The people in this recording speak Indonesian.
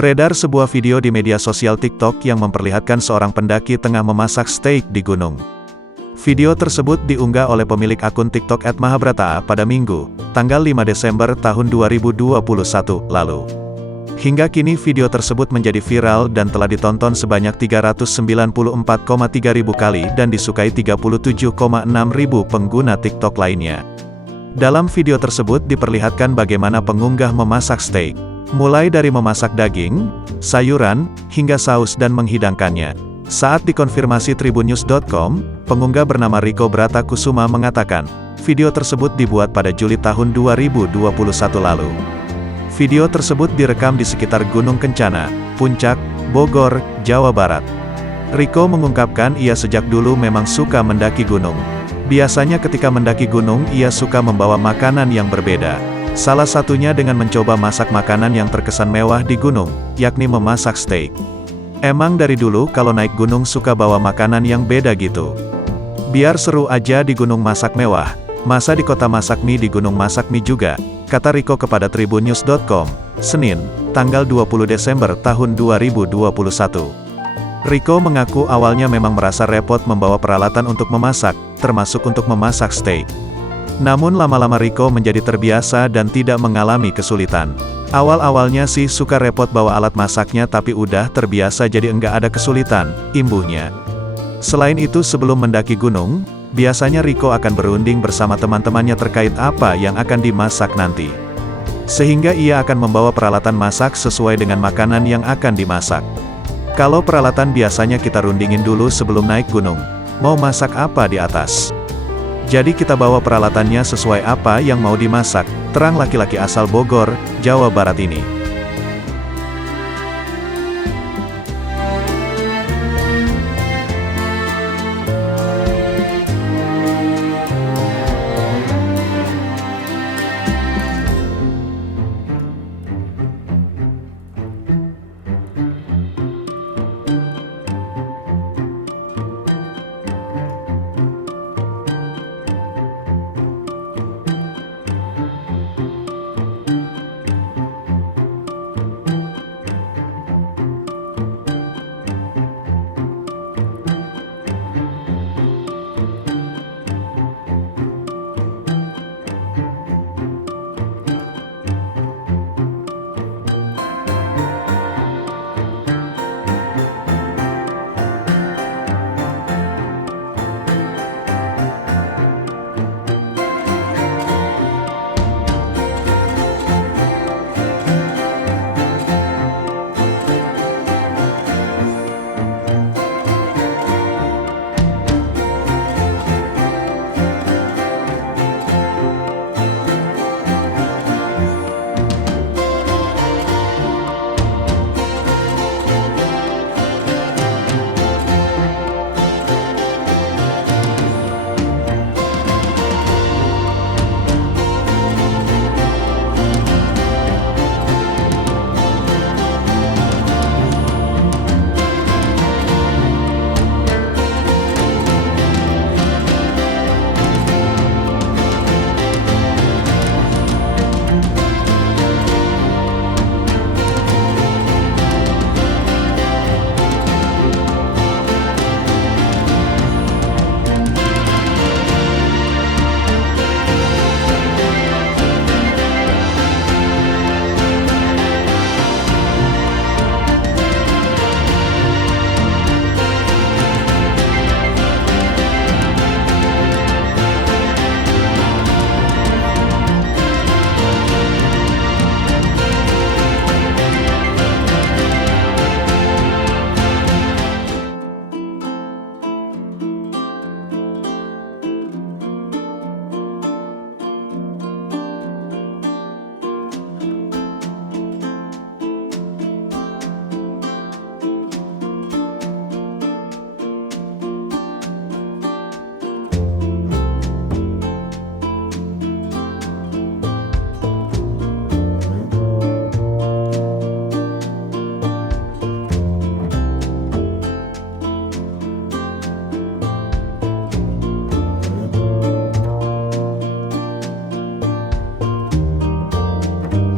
Beredar sebuah video di media sosial TikTok yang memperlihatkan seorang pendaki tengah memasak steak di gunung. Video tersebut diunggah oleh pemilik akun TikTok @mahabrata pada Minggu, tanggal 5 Desember tahun 2021 lalu. Hingga kini video tersebut menjadi viral dan telah ditonton sebanyak 394,3 ribu kali dan disukai 37,6 ribu pengguna TikTok lainnya. Dalam video tersebut diperlihatkan bagaimana pengunggah memasak steak. Mulai dari memasak daging, sayuran, hingga saus dan menghidangkannya. Saat dikonfirmasi tribunnews.com, pengunggah bernama Riko Brata Kusuma mengatakan, video tersebut dibuat pada Juli tahun 2021 lalu. Video tersebut direkam di sekitar Gunung Kencana, Puncak, Bogor, Jawa Barat. Riko mengungkapkan ia sejak dulu memang suka mendaki gunung. Biasanya ketika mendaki gunung ia suka membawa makanan yang berbeda. Salah satunya dengan mencoba masak makanan yang terkesan mewah di gunung, yakni memasak steak. Emang dari dulu kalau naik gunung suka bawa makanan yang beda gitu. Biar seru aja di gunung masak mewah, masa di kota masak mie di gunung masak mie juga, kata Riko kepada tribunnews.com, Senin, tanggal 20 Desember tahun 2021. Riko mengaku awalnya memang merasa repot membawa peralatan untuk memasak, termasuk untuk memasak steak. Namun lama-lama Riko menjadi terbiasa dan tidak mengalami kesulitan. Awal-awalnya sih suka repot bawa alat masaknya tapi udah terbiasa jadi enggak ada kesulitan, imbuhnya. Selain itu sebelum mendaki gunung, biasanya Riko akan berunding bersama teman-temannya terkait apa yang akan dimasak nanti. Sehingga ia akan membawa peralatan masak sesuai dengan makanan yang akan dimasak. Kalau peralatan biasanya kita rundingin dulu sebelum naik gunung, mau masak apa di atas. Jadi kita bawa peralatannya sesuai apa yang mau dimasak, terang laki-laki asal Bogor, Jawa Barat ini.